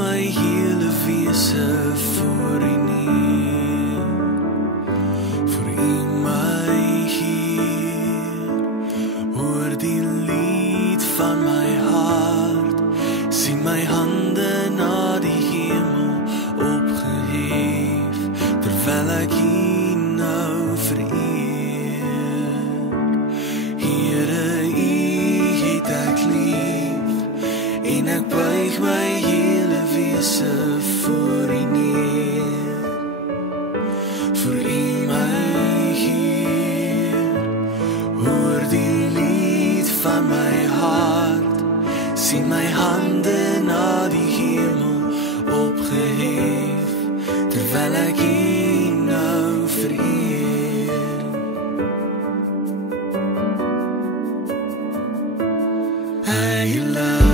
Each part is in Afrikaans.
my hele wese voor U neer. Vir U my Heer, hoor die lied van my hart, sien my hande na die hemel opgehef, terwyl ek U nou vereer. Here, U het ek lief, en ek buig my hele wese voor U neer. Vir U my Heer, hoor die lied van my hart, sien my hande na die hemel opgehef, terwyl ek U nou vereer. Heilig,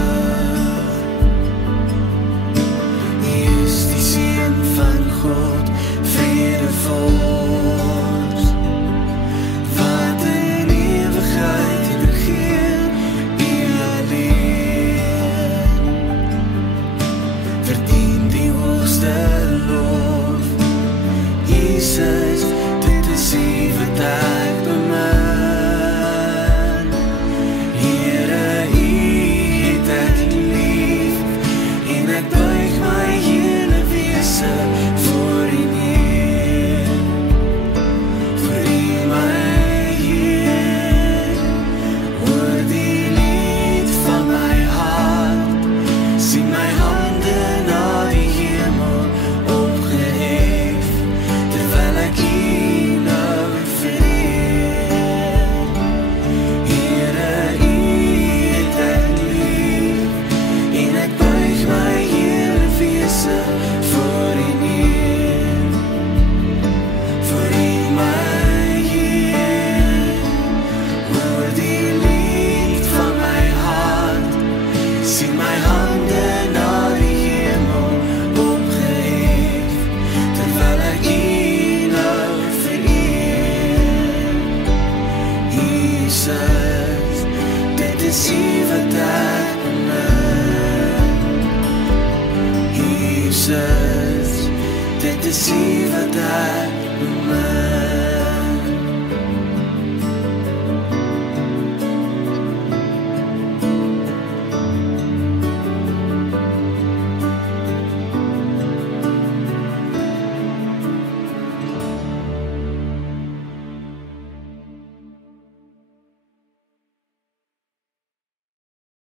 U is die Seun van God, Vredevors, wat in ewigheid regeer, U alleen verdien die hoogste lof. Jesus, dit is U wat ek bemin. Here, U het ek lief, en ek buig my hele wese voor U neer. Vir U my Heer, hoor die lied van my hart, sien my hande na die hemel opgehef, terwyl ek U nou vereer. Here, U het ek lief, en ek buig my hele wese voor U neer. Vir U my Heer, hoor die lied van my hart, sien my hande na die hemel opgehef, terwyl ek U nou vereer. Jesus, dit is U wat ek bemin. Jesus, dit is U wat ek bemin.